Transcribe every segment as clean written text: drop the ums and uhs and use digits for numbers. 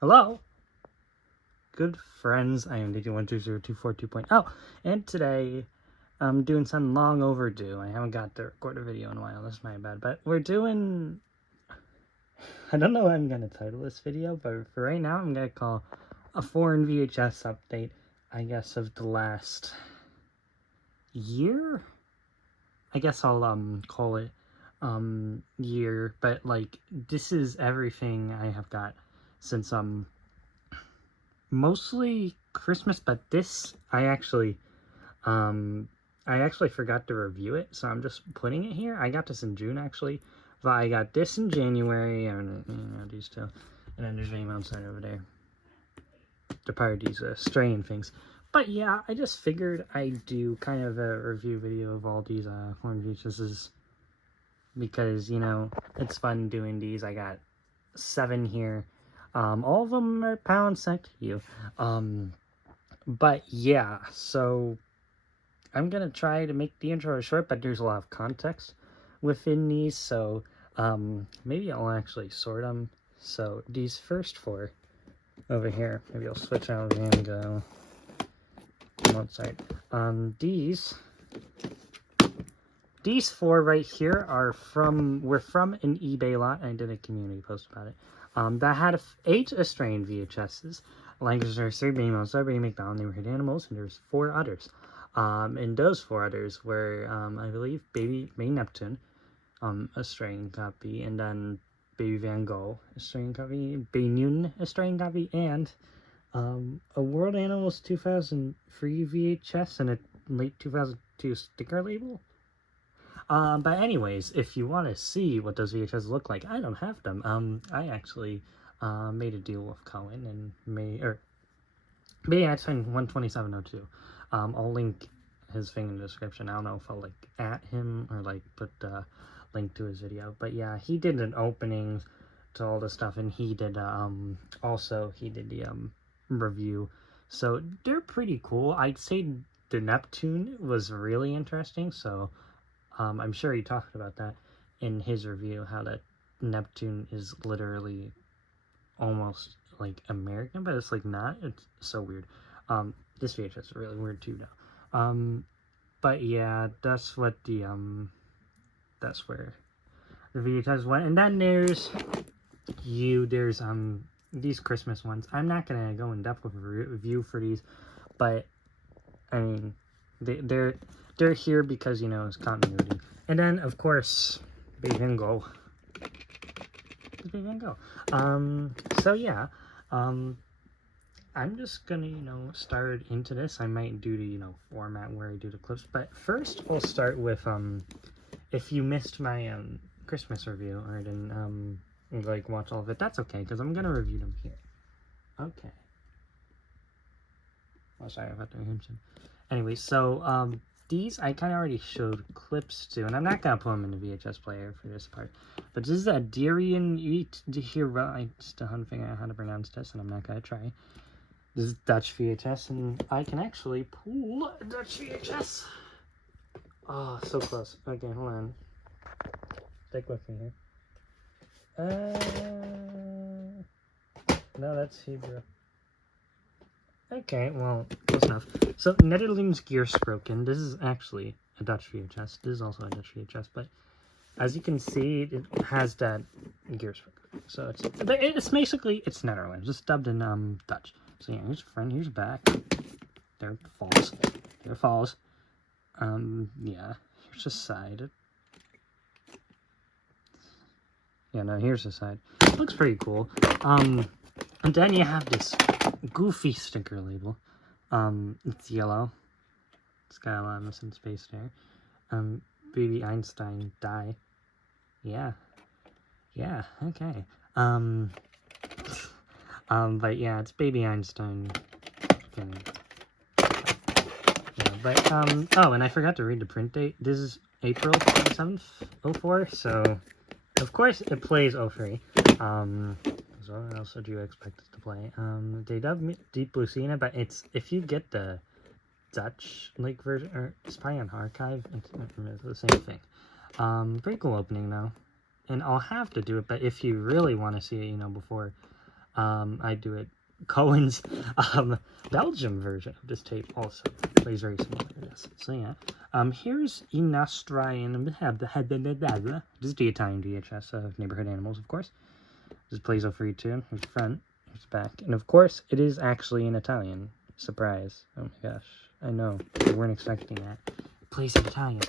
Hello, good friends. I am DD120242.0, and today I'm doing something long overdue. I haven't got to record a video in a while. That's my bad. But we're doing. I don't know what I'm gonna title this video, but for right now, I'm gonna call a foreign VHS update. I guess of the last year. I guess I'll call it year. But like this is everything I have got since mostly Christmas, but this I actually forgot to review it, so I'm just putting it here. I got this in June actually, but I got this in January, and these two, and then there's name outside over there. They're part of these straying things. But yeah, I just figured I'd do kind of a review video of all these horn VHSs because, you know, it's fun doing these. I got 7 here. All of them are pound sent to you. But yeah, so I'm gonna try to make the intro short, but there's a lot of context within these, so maybe I'll actually sort them. So these first 4 over here, maybe I'll switch out and go Mozart. These 4 right here were from an eBay lot. I did a community post about it. That had 8 Australian VHSs. Languages are Nursery, Mozart, macdonald, Neighborhood Animals, and there's 4 others. And those 4 others were, I believe, Baby Neptune, Australian copy, and then Baby Van Gogh, Australian copy, Baby Newton, Australian copy, and a World Animals 2003 VHS and a late 2002 sticker label. But anyways, if you want to see what those VHS look like, I don't have them. I actually made a deal with Cohen and made Einstein 12702. I'll link his thing in the description. I don't know if I'll like at him or like put the link to his video. But yeah, he did an opening to all the stuff, and he did also he did the review. So they're pretty cool. I'd say the Neptune was really interesting. So I'm sure he talked about that in his review, how that Neptune is literally almost like American, but it's like not. It's so weird. This VHS is really weird too now. But yeah, that's what the that's where the VHS went. And then there's these Christmas ones. I'm not gonna go in depth with a review for these, but I mean they're here because, you know, it's continuity. And then of course Baby Van Gogh. So yeah, I'm just gonna, you know, start into this. I might do the, you know, format where I do the clips, but first we'll start with if you missed my Christmas review or didn't like watch all of it, that's okay, because I'm gonna review them here. Okay. Oh, sorry about the interruption. Anyway, so these I kind of already showed clips to, and I'm not gonna put them in the VHS player for this part. But this is a Durian Eat Hero. I just don't figure out how to pronounce this, and I'm not gonna try. This is Dutch VHS, and I can actually pull a Dutch VHS. Oh, so close. Okay, hold on. Stick with me here. No, that's Hebrew. Okay, well, close enough. So, Netherlands Gearsproken. This is actually a Dutch VHS. This is also a Dutch VHS, but as you can see, it has that Gearsproken. So it's basically, it's Netherlands, just dubbed in Dutch. So yeah, here's a friend, here's back. There it falls. There it falls. Yeah, here's the side. Yeah, no, here's the side. It looks pretty cool. And then you have this goofy sticker label. It's yellow. It's got a lot of missing space there. Baby Einstein die. Yeah. Yeah, okay. But yeah, it's Baby Einstein. Yeah, but, oh, and I forgot to read the print date. This is April 27th, 04, so, of course, it plays 03. So what else would you expect it to play? They dub Deep Blue Sea in it, but it's, if you get the Dutch, like, version, or Spy on Archive, it's the same thing. Pretty cool opening, though. And I'll have to do it, but if you really want to see it, you know, before I do it. Cohen's Belgium version of this tape also plays very similar to this. So yeah, here's Australian. This is the Italian VHS of Neighborhood Animals, of course. This plays over you too. Here's front, here's back, and of course it is actually in Italian. Surprise! Oh my gosh, I know we weren't expecting that. It plays in Italian.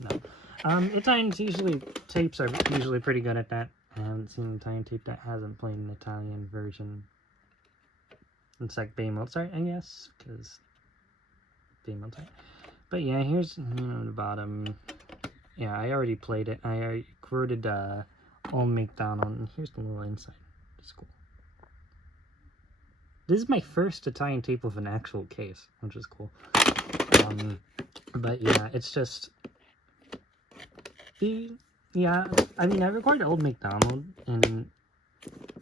No, Italians usually tapes are usually pretty good at that. I haven't seen an Italian tape that hasn't played an Italian version. It's like Mozart, I guess, because Mozart. But yeah, here's the bottom. Yeah, I already played it. I already quoted old MacDonald, and here's the little inside. It's cool. This is my first Italian tape with an actual case, which is cool. But yeah, it's just yeah. I mean, I recorded old MacDonald, and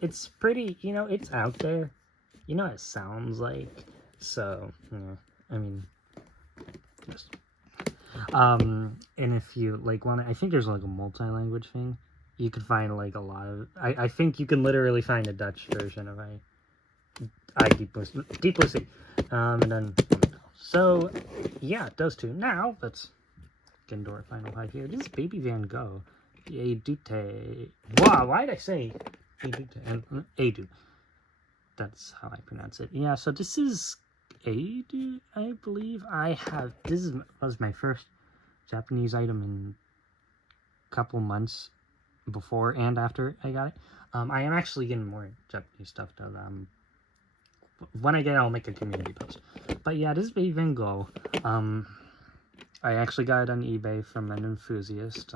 it's pretty. It's out there. What it sounds like. So yeah, I mean, just and if you like want to, I think there's like a multi-language thing. You could find like a lot of. I think you can literally find a Dutch version of I Deep Blue Sea. And then so yeah, it does too. Now let's get into our final five here. This is Baby Van Gogh. Edute. Wow, why did I say Edute? And Edu. That's how I pronounce it. Yeah, so this is Edu, I believe. This was my first Japanese item in a couple months before and after I got it. I am actually getting more Japanese stuff though. When I get it, I'll make a community post. But yeah, this is Baby Van Gogh. I actually got it on eBay from an enthusiast.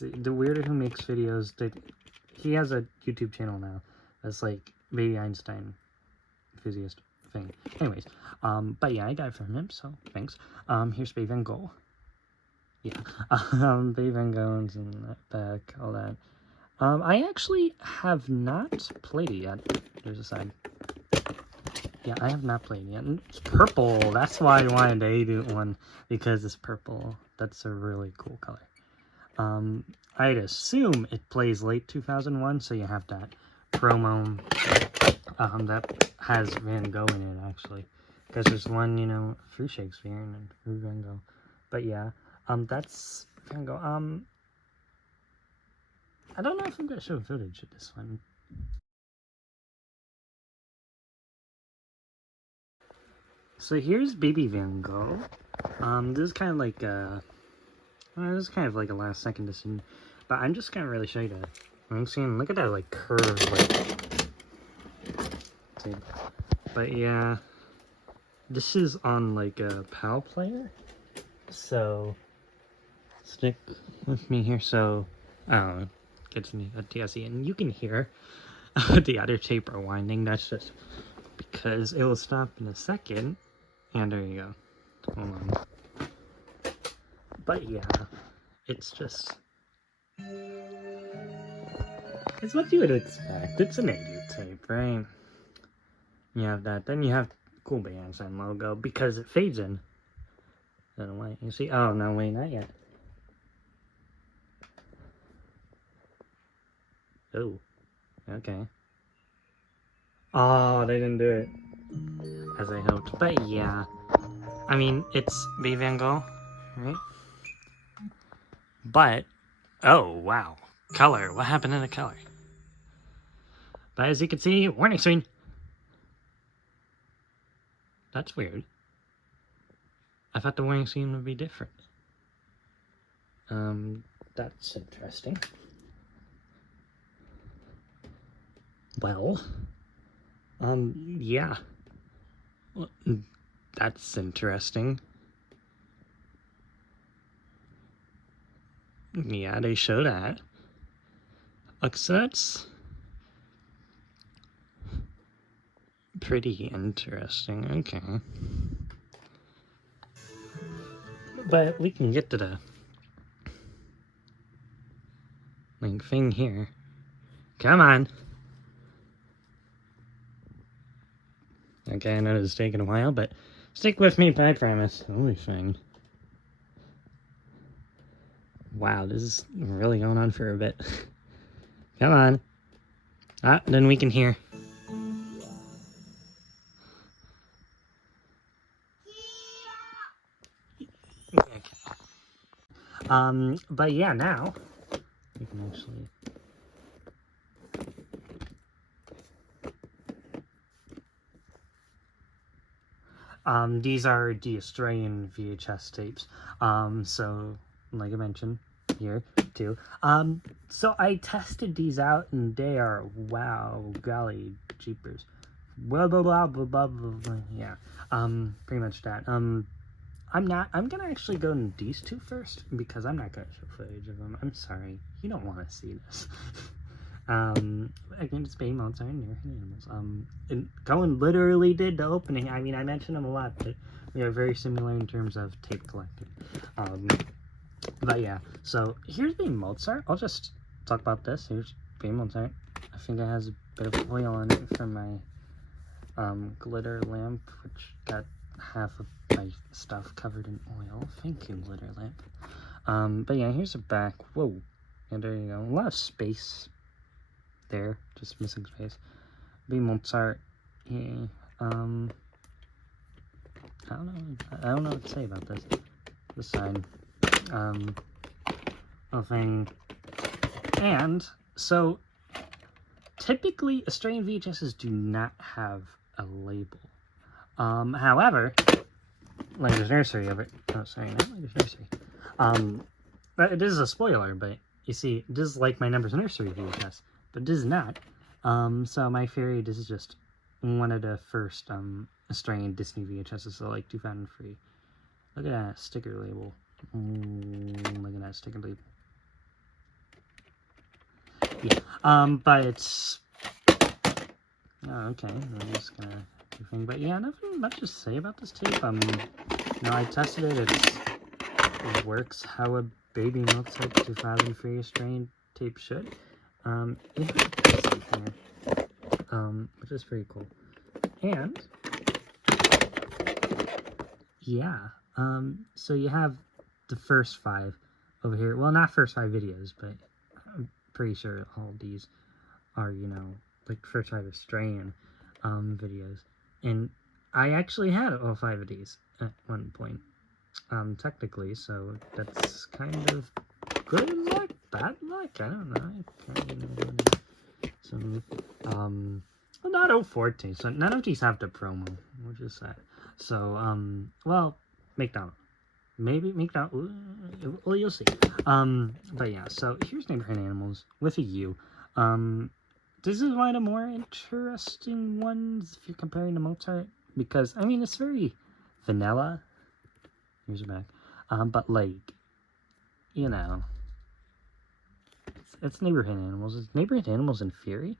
The weirdo who makes videos, he has a YouTube channel now. That's like Baby Einstein enthusiast thing. Anyways, but yeah, I got it from him, so thanks. Here's Baby Van Gogh. Yeah, Baby Van Gogh's in the back, all that. I actually have not played it yet. There's a side. Yeah, I have not played it yet. And it's purple. That's why I wanted to do one, because it's purple. That's a really cool color. I'd assume it plays late 2001, so you have that promo that has Van Gogh in it, actually, because there's one through Shakespeare and through Van Gogh. But yeah, that's Van Gogh. I don't know if I'm gonna show footage of this one. So here's Baby Van Gogh. This is kind of like a last second decision, but I'm just gonna really show you that. I'm seeing, look at that like curve, but yeah, this is on like a PAL player, so stick with me here. So gets me a DSE, and you can hear the other tape rewinding. That's just because it will stop in a second, and there you go. Hold on. But yeah, it's just, it's what you would expect. It's an Edu tape, right? You have that. Then you have cool Einstein logo, because it fades in. I don't know why. You see? Oh, no, wait, not yet. Oh, okay. Oh, they didn't do it as I hoped. But yeah, I mean, it's Baby Van Gogh, right? But, oh, wow. Color. What happened to the color? But as you can see, warning screen. That's weird. I thought the warning screen would be different. That's interesting. Well, yeah. Well, that's interesting. Yeah, they show that. So that's pretty interesting. Okay. But we can get to the thing here. Come on. Okay, I know this is taking a while, but stick with me, I promise. Holy thing. Wow, this is really going on for a bit. Come on. Then we can hear. Okay. But yeah, now we can actually. These are the Australian VHS tapes. So like I mentioned here too. So I tested these out and they are, wow, golly jeepers. Blah blah blah blah blah blah. Yeah. Pretty much that. I'm gonna actually go into these two first because I'm not gonna show footage of them. I'm sorry. You don't want to see this. Again, it's Baby Mozart and Near Animals. And Cohen literally did the opening. I mean, I mentioned him a lot, but we are very similar in terms of tape collecting. But yeah, so here's Baby Mozart. I'll just talk about this. Here's Baby Mozart. I think it has a bit of oil on it from my glitter lamp, which got half of my stuff covered in oil. Thank you, glitter lamp. But yeah, here's the back. Whoa. And there you go. A lot of space there, just missing space. Baby Mozart. Yeah. I don't know what to say about this. This side. Nothing. And so typically Australian VHSs do not have a label. However, Language Nursery over. Oh, sorry, not Language Nursery. But it is a spoiler, but you see, this is like my Numbers Nursery VHS, but this is not. So my theory, this is just one of the first Australian Disney VHSs, so like 2003. Look at that sticker label. Look at that sticker label. Yeah. But it's. Oh, okay. I'm just gonna do thing. But yeah, nothing much to say about this tape. No, I tested it. It works how a Baby Mozart 2003 Australian tape should. It has something here, which is pretty cool. And yeah, so you have the first 5 over here. Well, not first 5 videos, but I'm pretty sure all these are, you know, like the first 5 Australian videos. And I actually had all 5 of these at one point, technically, so that's kind of good luck, bad luck, I don't know. I can't even so, well, not 014, so none of these have the promo, which is sad. So, well, McDonald. Maybe McDonald, well, you'll see. But yeah, so here's Neighborhood Animals with a U. This is one of the more interesting ones if you're comparing to Mozart, because, I mean, it's very vanilla. Here's your back. But, like, you know, it's Neighborhood Animals. It's Neighborhood Animals in Fury.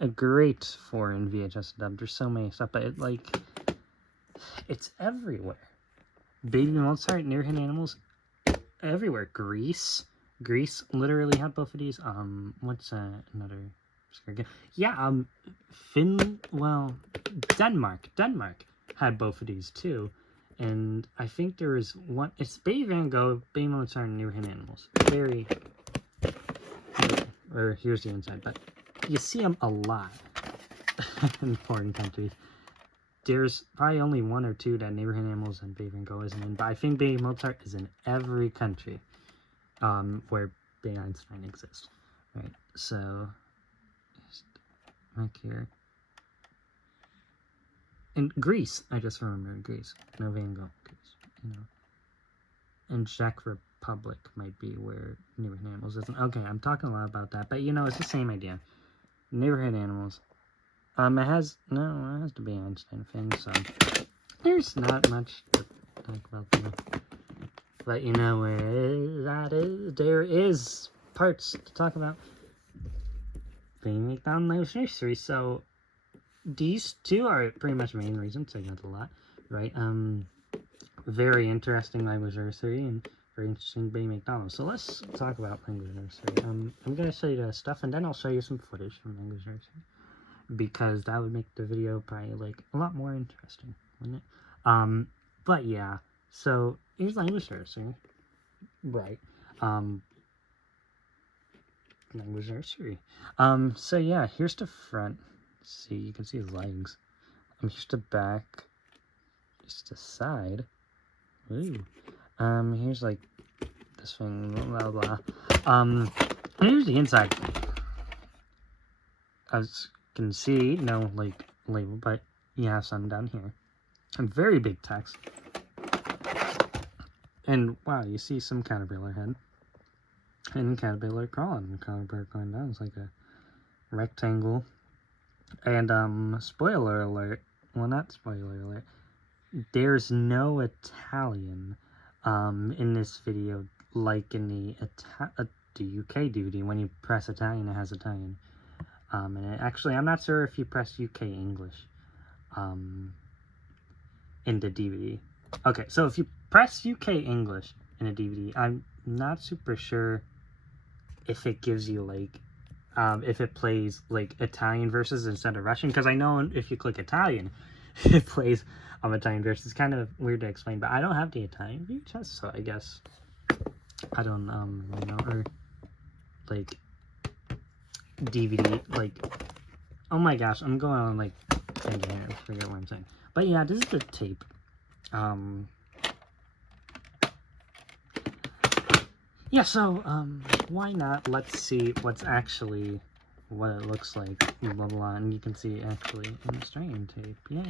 A great foreign VHS dub. There's so many stuff, but it, like, it's everywhere. Baby Mozart, Neighborhood Animals, everywhere. Greece literally had both of these. What's another? Yeah, Denmark had both of these too, and I think there is one. It's Baby Van Gogh, Baby Mozart, and Neighborhood Animals. Very. Or here's the inside, but you see them a lot in foreign countries. There's probably only 1 or 2 that Neighborhood Animals and Baby Van Gogh isn't in, but I think Baby Mozart is in every country where Baby Einstein exists. Right, so back here. And Greece, I just remembered Greece. No, Van Gogh, Greece, you know. And Czech Republic might be where Neighborhood Animals isn't. Okay, I'm talking a lot about that, but you know, it's the same idea. Neighborhood Animals. It has to be an Einstein thing, so there's not much to talk about there. But you know where there is parts to talk about. Being McDonald Nursery, so these 2 are pretty much the main reasons I got a lot, right? Very interesting Language Nursery and very interesting Baby McDonald. So let's talk about Language Nursery. I'm gonna show you the stuff, and then I'll show you some footage from Language Nursery, because that would make the video probably like a lot more interesting, wouldn't it? But yeah, so here's Language Nursery, right? Language nursery. So yeah, here's the front. See, you can see his legs. Here's the back. Here's the side. Ooh. Here's like this thing, blah blah. And here's the inside. As you can see, no like label, but you have some down here. And very big text. And wow, you see some caterpillar head. And caterpillar crawling. Caterpillar going down. It's like a rectangle. And spoiler alert. Well, not spoiler alert. There's no Italian in this video like in the UK DVD. When you press Italian, it has Italian. And actually, I'm not sure if you press UK English in the DVD. Okay, so if you press UK English in a DVD, I'm not super sure if it gives you like if it plays like Italian verses instead of Russian, because I know if you click Italian, it plays Italian verses. It's kind of weird to explain, but I don't have the Italian VHS, so I guess I don't you know, or like DVD, like, oh my gosh, I'm going on like tangent here, I forget what I'm saying. But yeah, this is the tape. Yeah, so why not? Let's see what it looks like, blah blah blah, and you can see actually in the strain tape. Yay!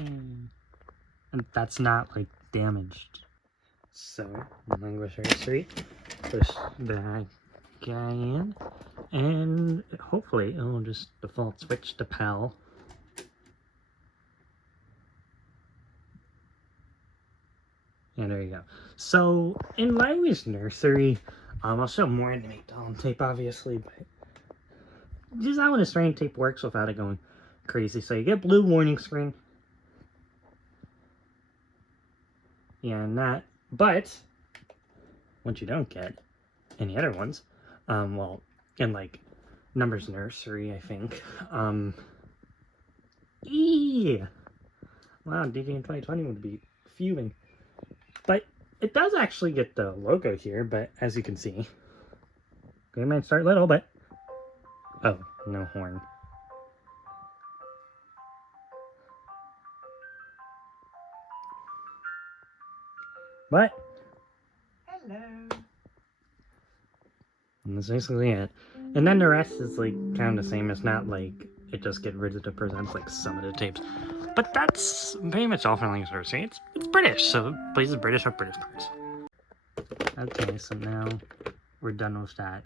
And that's not like damaged. So language nursery, push the guy in, and hopefully it'll just default switch to PAL. And there you go. So in language nursery, I'll show more in the macdonald tape, obviously, but this is how a strain tape works without it going crazy. So you get blue warning screen. Yeah, and that, but what you don't get any other ones, well, in like numbers nursery, I think, wow, DD in 2020 would be fuming. But it does actually get the logo here, but as you can see, okay, might start little, but oh, no horn. But hello. And that's basically it. And then the rest is like kind of the same. It's not like it just get rid of the presents like some of the tapes. But that's pretty much all for Language Nursery. It's British, so places British have British parts. Okay, so now we're done with that.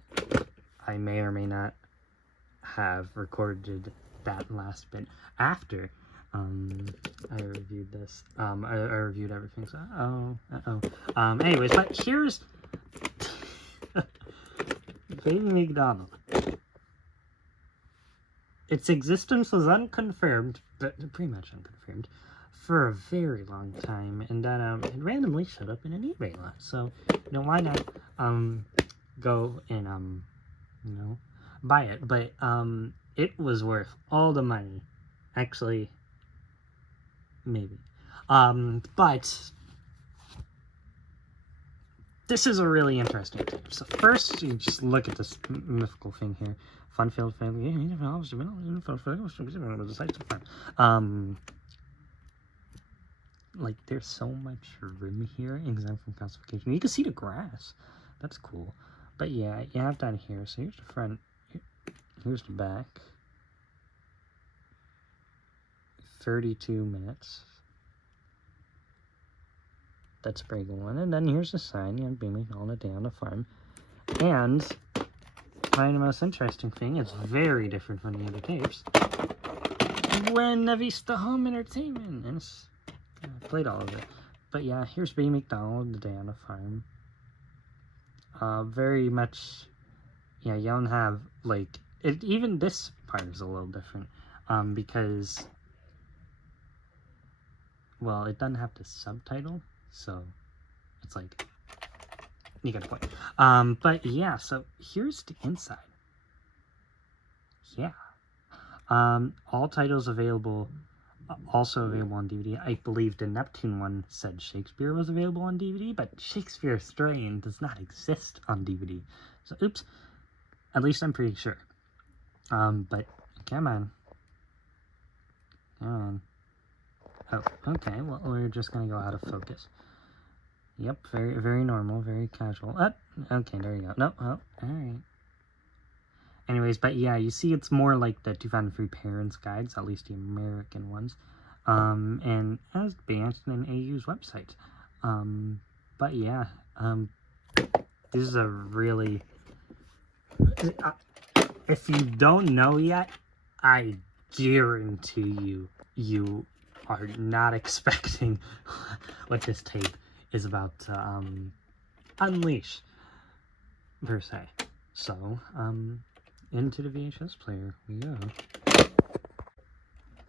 I may or may not have recorded that last bit after I reviewed this. I reviewed everything, so anyways, but here's Baby macdonald. Its existence was unconfirmed, but pretty much unconfirmed, for a very long time, and then it randomly showed up in an eBay lot. So, you know, why not go and you know, buy it? But it was worth all the money. Actually, maybe. But this is a really interesting tape. So first, you just look at this mythical thing here. Fun-filled family. Like, there's so much room here, exempt from calcification. You can see the grass. That's cool. But yeah, you have that here. So here's the front. Here's the back. 32 minutes. That's a pretty good one. And then here's the sign. You know, being all the day on the farm. And probably the most interesting thing, it's very different from the other tapes. Buena Vista Home Entertainment. And I played all of it. But yeah, here's Baby macdonald, the day on the farm. Very much, yeah, you don't have, like, even this part is a little different. Because, well, it doesn't have the subtitle. So, it's like, you get a point. But yeah, so here's the inside. Yeah. All titles available, also available on DVD. I believe the Neptune one said Shakespeare was available on DVD, but Shakespeare Strain does not exist on DVD. So, oops. At least I'm pretty sure. But come on. Come on. Oh, okay, well, we're just gonna go out of focus. Yep, very, very normal, very casual. Okay, there you go. No, oh, alright. Anyways, but yeah, you see it's more like the 2003 Parents Guides, at least the American ones. And as based on AU's website. But yeah, this is a really... if you don't know yet, I guarantee you are not expecting what this tape is about to unleash, per se. So, into the VHS player we go.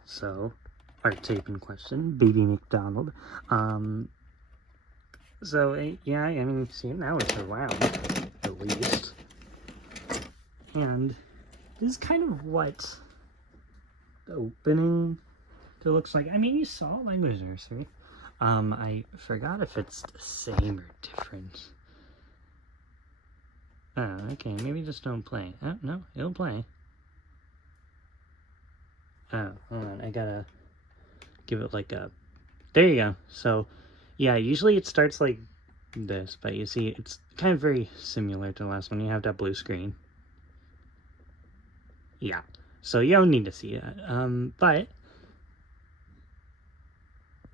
So, our tape in question, Baby McDonald. So, yeah, I mean, see, now it's around, at least. And this is kind of what the opening looks like. I mean, you saw Language Nursery. I forgot if it's the same or different. Oh, okay, maybe just don't play. Oh, no, it'll play. Oh, hold on, I gotta give it like a... There you go. So, yeah, usually it starts like this, but you see, it's kind of very similar to the last one. You have that blue screen. Yeah, so you don't need to see that. But...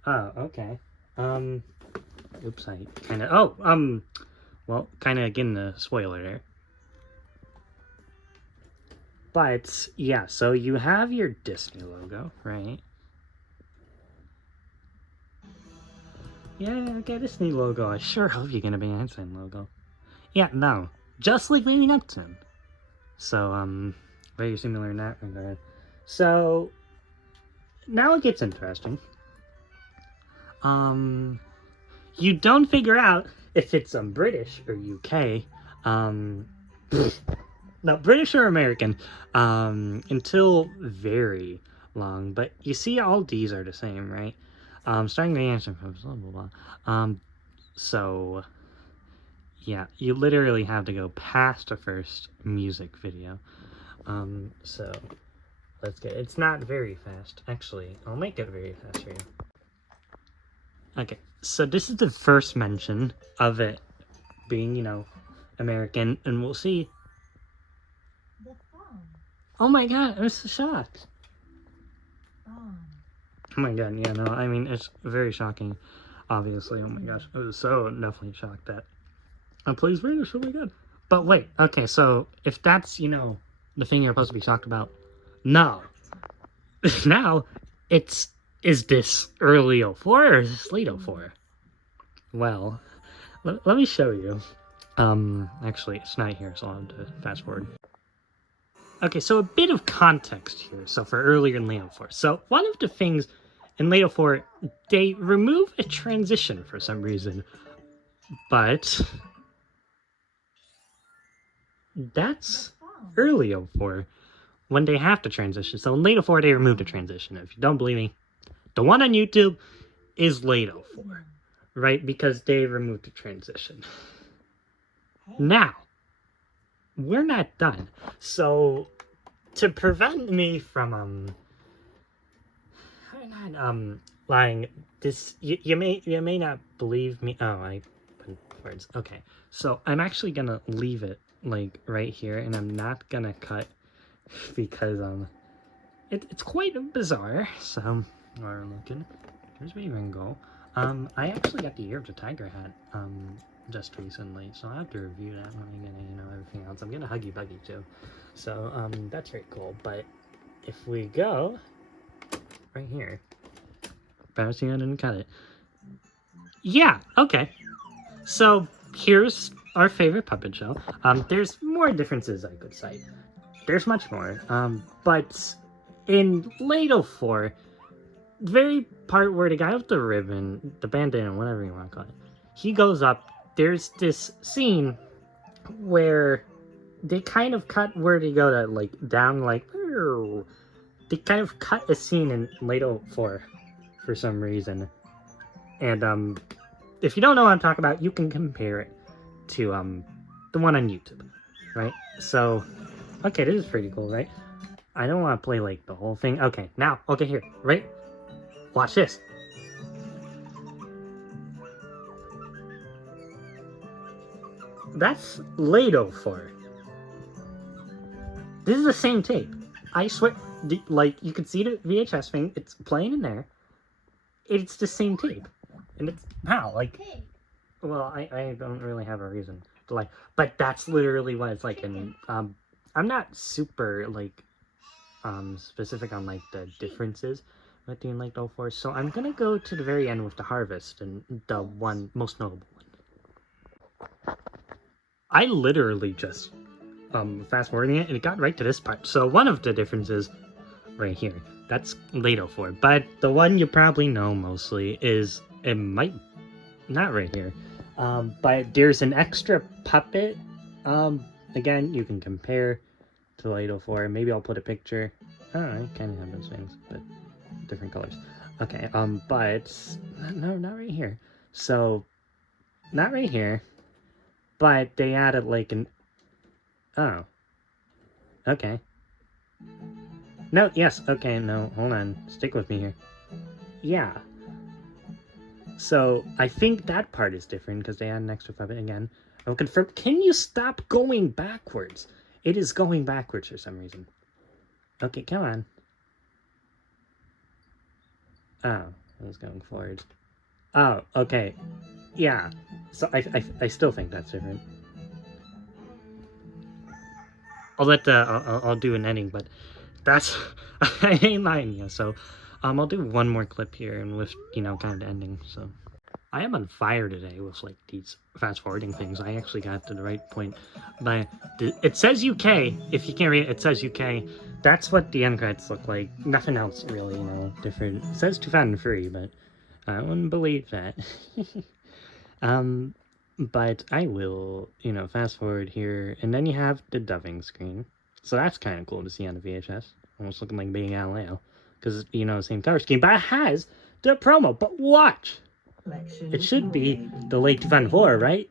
Oh, okay. Oops, I kind of... Oh, well, kind of getting the spoiler there. But, yeah, so you have your Disney logo, right? Yeah, okay, Disney logo. I sure hope you're gonna be an Einstein logo. Yeah, no. Just like leading up to him. So, very similar in that regard. So, now it gets interesting. You don't figure out if it's British or UK, no, British or American, until very long. But you see, all these are the same, right? Starting the answer from blah blah blah. So yeah, you literally have to go past the first music video. So let's get. It's not very fast, actually. I'll make it very fast for you. Okay, so this is the first mention of it being, you know, American, and we'll see. Oh my god, I'm so shocked. Oh my god, yeah, no, I mean, it's very shocking, obviously. Oh my gosh, I was so definitely shocked that it plays British, oh my god. But wait, okay, so if that's, you know, the thing you're supposed to be shocked about, no. Now, is this early 04 or is this late 04? Well, let me show you. Actually, it's not here, so I'll have to fast forward. Okay, so a bit of context here. So for earlier in late 04. So one of the things in late 04, they remove a transition for some reason. But that's early 04 when they have to transition. So in late 04, they removed a transition. If you don't believe me, the one on YouTube is late 04, right? Because they removed the transition. Now, we're not done. So, to prevent me from, lying, this, you may not believe me. Oh, I put words. Okay. So, I'm actually gonna leave it, like, right here, and I'm not gonna cut, because, it's quite bizarre. So, we're looking. Here's where you can go. I actually got the Year of the Tiger hat, just recently, so I have to review that when I get, you know, everything else. I'm gonna Huggy Buggy too, so that's very cool. But if we go right here, bouncing, I didn't cut it. Yeah, okay. So here's our favorite puppet show. There's more differences I could cite. There's much more. But in late 04, the very part where the guy with the ribbon, the bandana, whatever you want to call it, he goes up. There's this scene where they kind of cut where they go to, like, down, like, they kind of cut a scene in late 04 for some reason. And, if you don't know what I'm talking about, you can compare it to, the one on YouTube, right? So, okay, this is pretty cool, right? I don't want to play like the whole thing. Okay, now, okay, here, right? Watch this. That's Lato for. This is the same tape. I swear, like, you can see the VHS thing. It's playing in there. It's the same tape. And it's, wow, like, well, I don't really have a reason to like, but that's literally what it's like. And, I'm not super, like, specific on, like, the differences between, like, the 04. So I'm gonna go to the very end with the Harvest and the one most notable one. I literally just fast forwarding it, and it got right to this part. So one of the differences right here, that's late 04, but the one you probably know mostly is, it might not right here, but there's an extra puppet. Again, you can compare to late 04. Maybe I'll put a picture. Oh, I kind of have those things, but different colors. Okay, but no, not right here. So not right here, but they added like an, oh, okay. No, yes, okay, no, hold on. Stick with me here. Yeah. So, I think that part is different, because they add an extra puppet again. I'll confirm. Can you stop going backwards? It is going backwards for some reason. Okay, come on. Oh, I was going forward. Oh, okay. Yeah. So, I still think that's different. I'll do an ending, but that's, I ain't lying, yeah, so, I'll do one more clip here, and with, you know, kind of the ending, so. I am on fire today with, like, these fast-forwarding things. I actually got to the right point, but it says UK, if you can't read it, it says UK. That's what the end credits look like. Nothing else really, you know, different. It says 2003, but I wouldn't believe that. But I will, you know, fast forward here, and then you have the dubbing screen. So that's kind of cool to see on the VHS. Almost looking like being Galileo. Because, you know, same color scheme. But it has the promo. But watch! It should be the late 2004, right?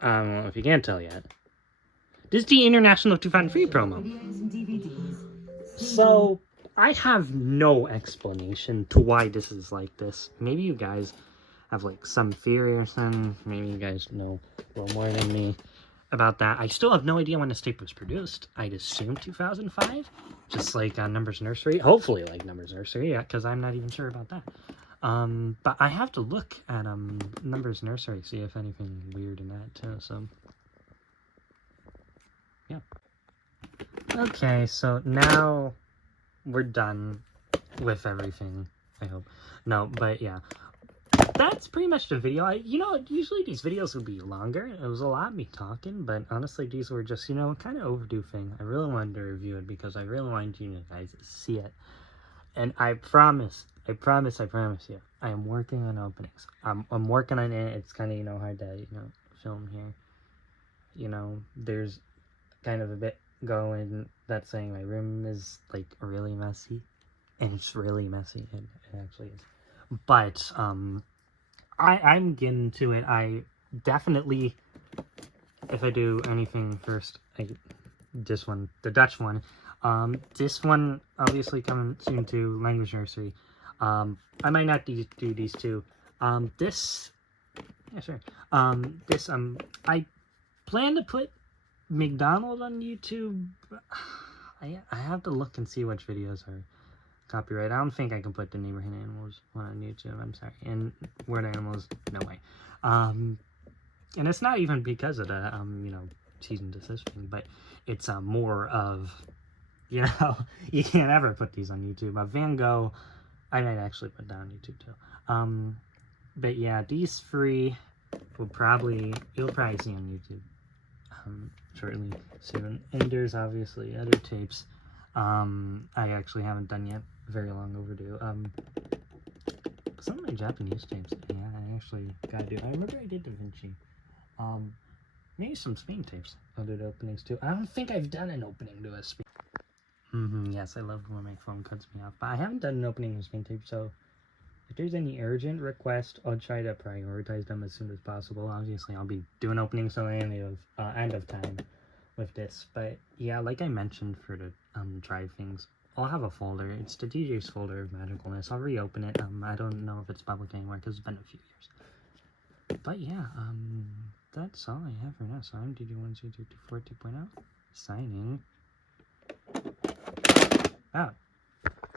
I don't know if you can't tell yet. This is the International 2003 promo. So, I have no explanation to why this is like this. Maybe you guys have, like, some theory or something. Maybe you guys know a little more than me about that. I still have no idea when this tape was produced. I'd assume 2005, just like Numbers Nursery. Hopefully like Numbers Nursery, yeah, because I'm not even sure about that. But I have to look at Numbers Nursery, see if anything weird in that too, so yeah. Okay, so now we're done with everything, I hope. No, but yeah. That's pretty much the video. You know, usually these videos would be longer. It was a lot of me talking, but honestly, these were just, you know, kind of overdue thing. I really wanted to review it because I really wanted you guys to see it. And I promise you, I am working on openings. I'm working on it. It's kind of, you know, hard to, you know, film here. You know, there's kind of a bit going that's saying my room is, like, really messy. And it's really messy. It actually is. But, I'm getting to it. I definitely, if I do anything first, this one, the Dutch one, this one obviously coming soon to Language Nursery. I might not do these two. This, yeah, sure. I plan to put McDonald on YouTube. I have to look and see which videos are copyright. I don't think I can put the Neighborhood Animals one on YouTube. I'm sorry. And Word Animals, no way. And it's not even because of the you know, season desist thing, but it's more of, you know, you can't ever put these on YouTube. Van Gogh, I might actually put that on YouTube too. But yeah, these three you'll probably see on YouTube shortly soon. And there's obviously other tapes I actually haven't done yet. Very long overdue. Some of my Japanese tapes, yeah, I actually gotta do. I remember I did Da Vinci. Maybe some Spain tapes. I'll do the openings too. I don't think I've done an opening to a Spain. Yes, I love when my phone cuts me off. But I haven't done an opening to a Spain tape, so if there's any urgent request, I'll try to prioritize them as soon as possible. Obviously, I'll be doing openings till the end of time. with this. But yeah, like I mentioned for the drive things, I'll have a folder. It's the DJ's folder of magicalness. I'll reopen it. I don't know if it's public anymore because it's been a few years. But yeah, that's all I have for now. So I'm DJ12324 2.0 signing out.